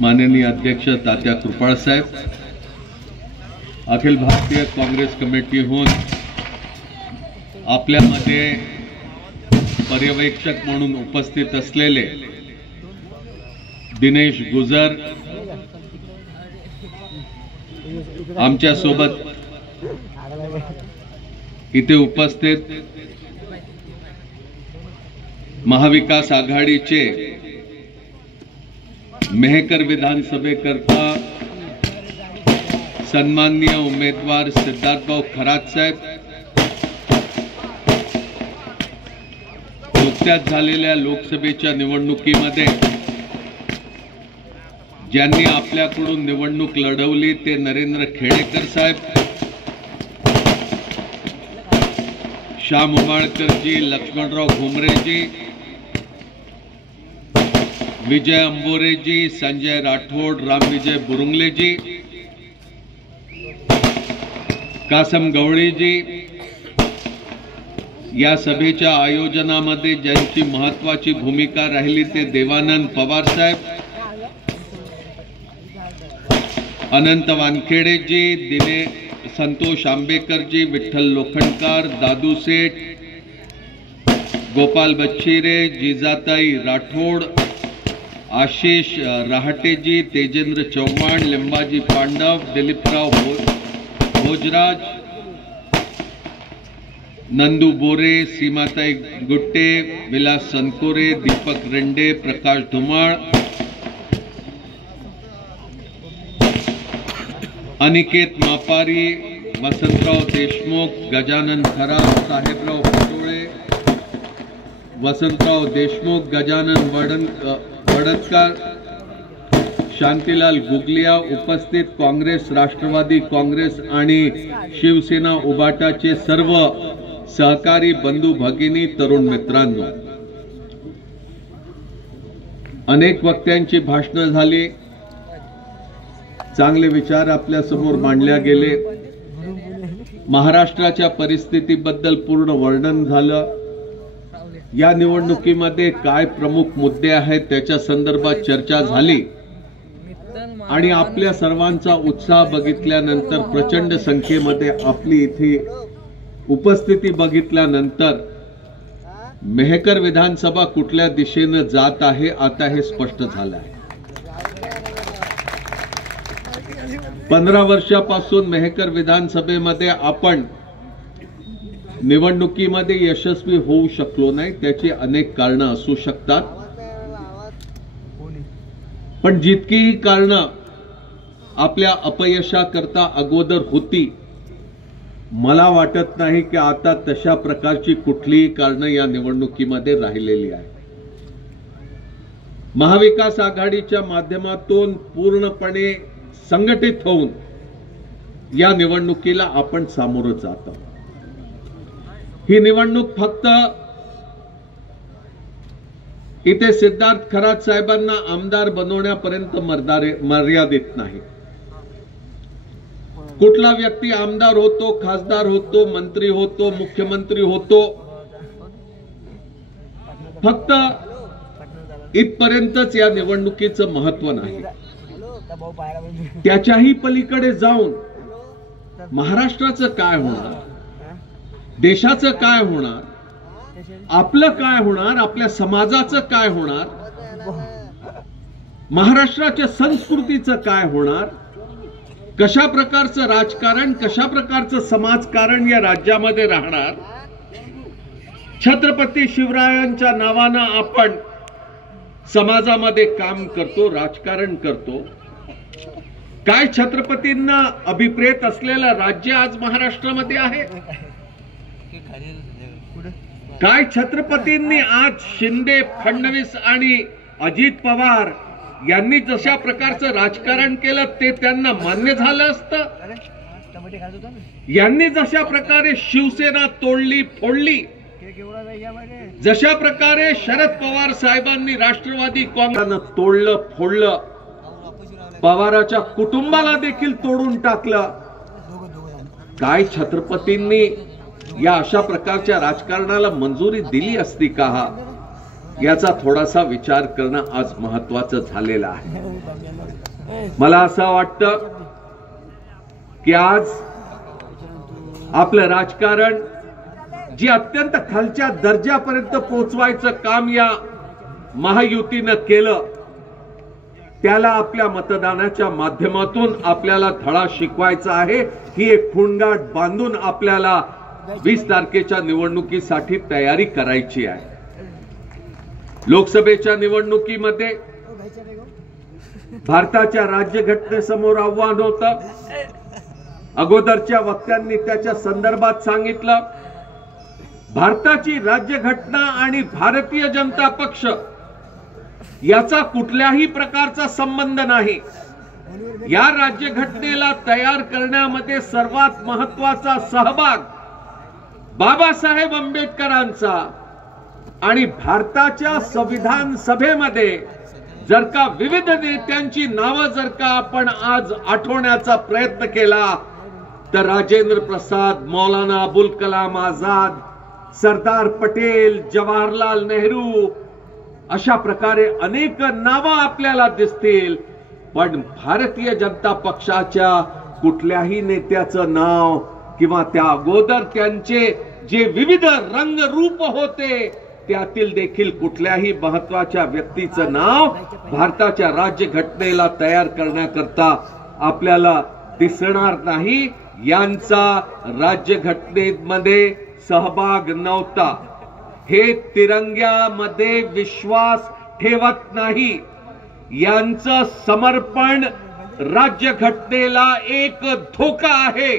माननीय अध्यक्ष तात्या कृपाळ साहेब, अखिल भारतीय काँग्रेस कमिटीहून आपल्यामध्ये पर्यवेक्षक म्हणून उपस्थित असलेले दिनेश गुजर, आमच्या सोबत इथे उपस्थित महाविकास आघाडीचे मेहकर विधानसभेकरता सन्माननीय उमेदवार सिद्धार्थभाऊ खरात साहेब, नुकत्याच झालेल्या लोकसभेच्या निवडणुकीमध्ये ज्यांनी आपल्याकडून निवडणूक लढवली ते नरेंद्र खेडेकर साहेब, श्याम उमाळकरजी, लक्ष्मणराव घुमरेजी, विजय अंबोरेजी, संजय राठोड, रामविजय बुरुंगलेजी, कासम गवळीजी, या सभेच्या आयोजनामध्ये ज्यांची महत्वाची भूमिका राहिली ते देवानंद पवार साहेब, अनंत वानखेडेजी, संतोष आंबेकरजी, विठ्ठल लोखंडकर, दादू सेठ, गोपाल बच्छिरे, जिजाताई राठोड, आशीष रहाटेजी, तेजेंद्र चव्हाण, लिंबाजी पांडव, दिलीपराव भोजराज, नंदू बोरे, सीमाताई गुट्टे, विलास सनकोरे, दीपक रेंडे, प्रकाश धुमाळ, अनिकेत मापारी, वसंतराव देशमुख, गजानन खरात, साहेबराव पटोळे, वसंतराव देशमुख, गजानन वडतकर, शांतीलाल गुगलिया, उपस्थित काँग्रेस, राष्ट्रवादी काँग्रेस आणि शिवसेना उबाटाचे सर्व सहकारी बंधू भगिनी, तरुण मित्रांनो, अनेक वक्त्यांची भाषणं झाली, चांगले विचार आपल्या समोर मांडल्या गेले, महाराष्ट्राच्या परिस्थितीबद्दल पूर्ण वर्णन झालं, या निवडणुकीमध्ये काय प्रमुख मुद्दे आहेत त्याच्या संदर्भात चर्चा झाली आणि आपल्या सर्वांचा उत्साह बघितल्यानंतर, प्रचंड संख्येमध्ये आपली इथे उपस्थिती बघितल्यानंतर मेहकर विधानसभा कुठल्या दिशेने जात आहे आता हे स्पष्ट झालं आहे. 15 वर्षापासून मेहकर विधानसभेमध्ये आपण निवडणुकीमध्ये यशस्वी होऊ शकलो नाही. त्याची अनेक कारणं असू शकतात, पण जितकीही कारणं आपल्या अपयशाकरता अगोदर होती, मला वाटत नाही की आता तशा प्रकारची कुठलीही कारणं या निवडणुकीमध्ये राहिलेली आहे. महाविकास आघाडीच्या माध्यमातून पूर्णपणे संघटित होऊन या निवडणुकीला आपण सामोरं जात आहोत. ही निवडणूक फक्त इथे सिद्धार्थ खरात साहेबांना आमदार बनवण्यापर्यंत मर्यादित नाही. कुठला व्यक्ती आमदार होतो, खासदार होतो, मंत्री होतो, मुख्यमंत्री होतो, फक्त इथपर्यंतच या निवडणुकीचं महत्व नाही. त्याच्याही पलीकडे जाऊन महाराष्ट्राचं काय होणार, देशाचं काय होणार, आपलं काय होणार, आपल्या समाजाचं काय होणार, महाराष्ट्राच्या संस्कृतीचं काय होणार, कशा प्रकारचं राजकारण, कशा प्रकारचं समाजकारण या राज्यामध्ये राहणार. छत्रपती शिवरायांच्या नावानं आपण समाजामध्ये काम करतो, राजकारण करतो. काय छत्रपतींना अभिप्रेत असलेलं राज्य आज महाराष्ट्रामध्ये आहे? काय छत्रपतींनी आज शिंदे, फडणवीस आणि अजित पवार यांनी जशा प्रकारचं राजकारण केलं ते त्यांना मान्य झालं असतं? यांनी जशा प्रकारे शिवसेना तोडली, फोडली, जशा प्रकारे शरद पवार साहेबांनी राष्ट्रवादी काँग्रेसनं तोडलं, फोडलं, पवाराच्या कुटुंबाला देखील तोडून टाकलं, काय छत्रपतींनी या अशा प्रकारच्या राजकारणाला मंजुरी दिली असती का? याचा थोडासा विचार करणं आज महत्वाचं झालेलं आहे। मला असं वाटतं की आज आपलं राजकारण जी अत्यंत खालच्या दर्जापर्यंत पोहोचवायचं काम या महायुतीनं केलं, त्याला आपल्या मतदानाच्या माध्यमातून आपल्याला धडा शिकवायचा आहे। ही एक फुंगाट बांधून आपल्याला 20 तारखेच्या निवडणुकीसाठी तयारी करायची आहे। लोकसभेच्या निवडणुकीमध्ये भारताच्या राज्यघटनेसमोर आव्हान होतं। अगोदरच्या वक्त्यांनी त्याच्या संदर्भात सांगितलं, भारताची राज्यघटना आणि भारतीय जनता पक्ष याचा कुठल्याही प्रकारचा संबंध नाही। या राज्यघटनेला तयार करण्यामध्ये सर्वात महत्वाचा सहभाग बाबासाहेब आंबेडकरांचा आणि भारताच्या संविधान सभेमध्ये जर का विविध नेत्यांची नावं जर का आपण आज आठवण्याचा प्रयत्न केला तर राजेंद्र प्रसाद, मौलाना अबुल कलाम आझाद, सरदार पटेल, जवाहरलाल नेहरू अशा प्रकारे अनेक नावं आपल्याला दिसतील, पण भारतीय जनता पक्षाच्या कुठल्याही नेत्याचं नाव किंवा त्या अगोदर त्यांचे जे विविध रंगरूप होते त्यातील देखील कुठल्याही महत्वाच्या व्यक्तीचं नाव भारताच्या राज्यघटनेला तयार करण्याकरता आपल्याला दिसणार नाही। यांचा राज्यघटनेमध्ये सहभाग नव्हता। हे तिरंग्यामध्ये विश्वास ठेवत नाही। यांचं समर्पण राज्यघटनेला एक धोका आहे।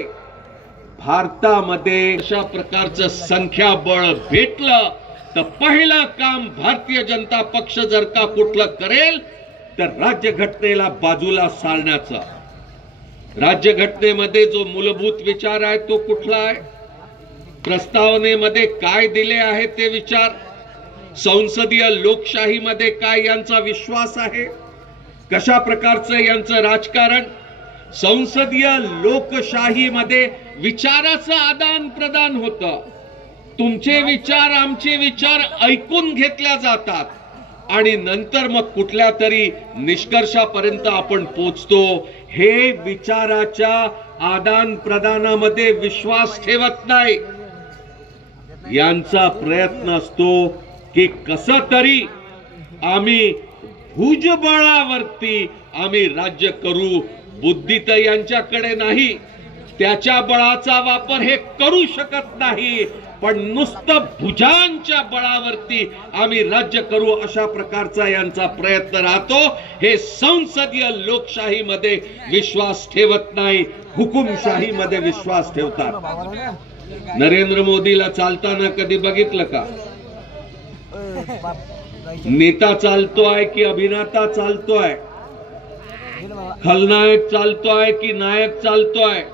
भारतामध्ये अशा प्रकारचं संख्याबळ भेटलं तर पहिलं काम भारतीय जनता पक्ष जर का कुठलं करेल तर राज्यघटनेला बाजूला सारण्याचं। राज्यघटनेमध्ये जो मूलभूत विचार आहे तो कुठला आहे, प्रस्तावनेमध्ये काय दिले आहे ते विचार, संसदीय लोकशाहीमध्ये काय यांचा विश्वास आहे, कशा प्रकारचं यांचं राजकारण, संसदीय लोकशाहीमध्ये विचाराचं आदान प्रदान होतं। तुमचे विचार आमचे विचार ऐकून घेतल्या जातात आणि नंतर मग कुठल्या तरी निष्कर्षापर्यंत आपण पोहोचतो। हे विचाराच्या आदान प्रदानामध्ये विश्वास ठेवत नाही। यांचा प्रयत्न असतो की कसं तरी आम्ही भुजबळावरती आम्ही राज्य करू। बुद्धी तर यांच्याकडे नाही, त्याच्या बळाचा वापर हे करू शकत नाही, पण नुसतं भुजांच्या बळावरती आम्ही राज्य करू अशा प्रकारचा यांचा प्रयत्न राहतो। हे संसदीय लोकशाहीमध्ये विश्वास ठेवत नाही, हुकुमशाहीमध्ये विश्वास ठेवतात। नरेंद्र मोदीला चालताना कधी बघितलं का? नेता चालतोय की अभिनेता चालतोय, खलनायक चालतोय की नायक चालतोय,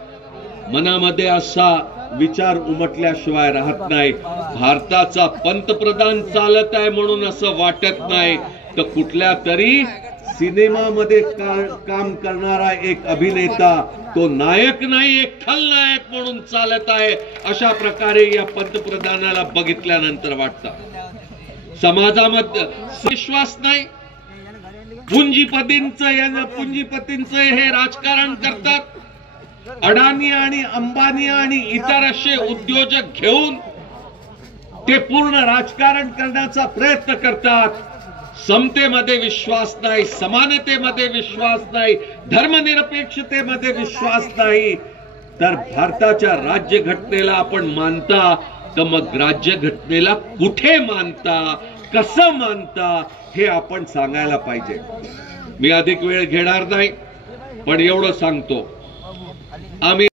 मनामध्ये असा विचार उमटल्याशिवाय राहत नाही। भारताचा पंतप्रधान चालत आहे म्हणून असं वाटत नाही, तर कुठल्या तरी सिनेमामध्ये काम करणारा एक अभिनेता तो नायक नाही, एक खलनायक म्हणून चालत आहे अशा प्रकारे या पंतप्रधानाला बघितल्यानंतर वाटतं। समाजामध्ये विश्वास नाही, पुंजीपतींचं हे राजकारण करतात। अडाणी आणि अंबानी आणि इतर असे उद्योजक घेऊन ते पूर्ण राजकारण करण्याचा प्रयत्न करतात। समतेमध्ये विश्वास नाही, समानतेमध्ये विश्वास नाही, धर्मनिरपेक्षतेमध्ये विश्वास नाही, तर भारताच्या राज्यघटनेला आपण मानता तर मग राज्यघटनेला कुठे मानता, कसं मानता हे आपण सांगायला पाहिजे। मी अधिक वेळ घेणार नाही, पण एवढं सांगतो, आम्ही